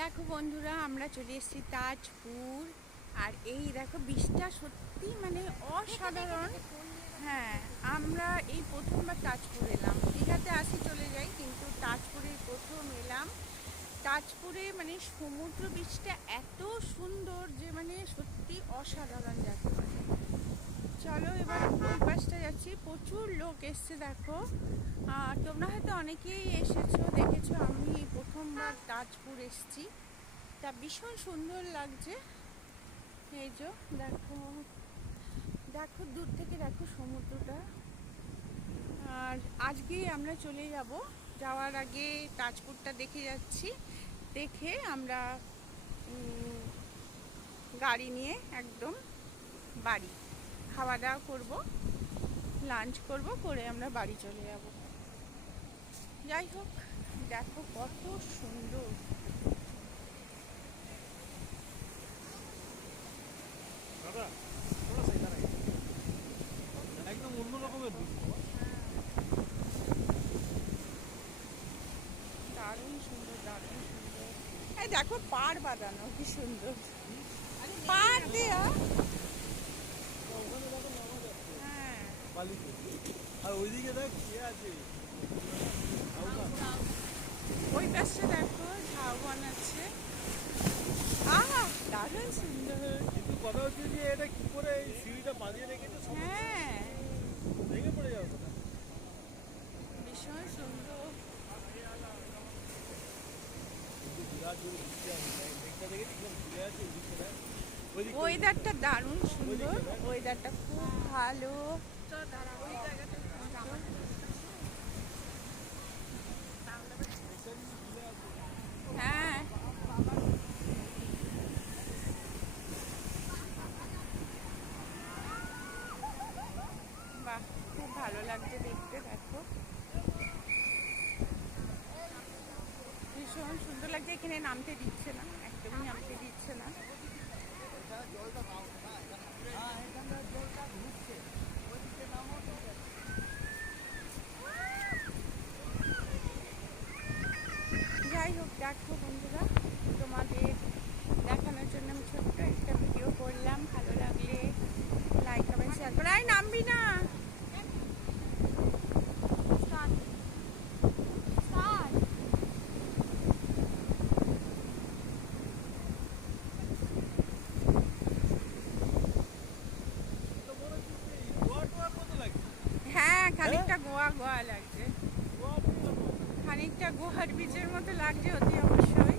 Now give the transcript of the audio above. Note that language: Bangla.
দেখো বন্ধুরা, আমরা চলে এসেছি তাজপুর। আর এই দেখো বীজটা সত্যি মানে অসাধারণ। হ্যাঁ, আমরা এই প্রথমবার তাজপুর এলাম। দীঘাতে আসি চলে যাই, কিন্তু তাজপুরে প্রথম এলাম। তাজপুরে মানে সমুদ্র বীজটা এত সুন্দর যে মানে সত্যি অসাধারণ যাকে বলে। চলো এবার ওই পাশটা যাচ্ছি। প্রচুর লোক এসছে দেখো। তোমরা হয়তো অনেকেই এসেছো, দেখেছো। আমি এই প্রথমবার তাজপুর এসেছি। তা ভীষণ সুন্দর লাগছে। এই যে দেখো, দেখো দূর থেকে দেখো সমুদ্রটা। আর আজকে আমরা চলে যাব। যাওয়ার আগে তাজপুরটা দেখে যাচ্ছি, দেখে আমরা গাড়ি নিয়ে একদম বাড়ি খাওয়া দাওয়া করবো, লাঞ্চ করব, করে আমরা বাড়ি চলে যাব। যাই হোক, দেখো কত সুন্দর। একদম অন্য রকমের দারুণ সুন্দর, দারুণ সুন্দর। এই দেখো পাড় বাঁধানো, কি সুন্দর পাড় দেয়া। হ্যাঁ, বালিতে। আর ওইদিকে দেখ কি আছে, ওই পাশে দেখো ঝাউবন আছে। আহা, দারুণ সুন্দর। কিন্তু কথা হচ্ছে যে এটা কি করে এই সিঁড়িটা বাঁধিয়ে রেখেছে, হ্যাঁ, ভেঙে পড়ে যাবে না। ভীষণ সুন্দর। কিন্তু বিরাট জোরে বৃষ্টি আসে, মেঘটা দেখে একদম ঘুরে আছে ওইদিকে দেখ। ওয়েদারটা দারুণ সুন্দর, ওয়েদারটা খুব ভালো। হ্যাঁ, বাহ, খুব ভালো লাগছে দেখতে। দেখো ভীষণ সুন্দর লাগছে। এখানে নামতে দিচ্ছে না, একদমই নামতে দিচ্ছে না। যাই হোক, দেখো বন্ধুরা, তোমাদের দেখানোর জন্য আমি ছোট্ট একটা ভিডিও করলাম। ভালো লাগলে লাইক কমেন্ট শেয়ার করো। আই নামবি না। হ্যাঁ, খানিকটা গোয়া গোয়া লাগছে, খানিকটা গোয়ার বীচের মতো লাগছে অতি অবশ্যই।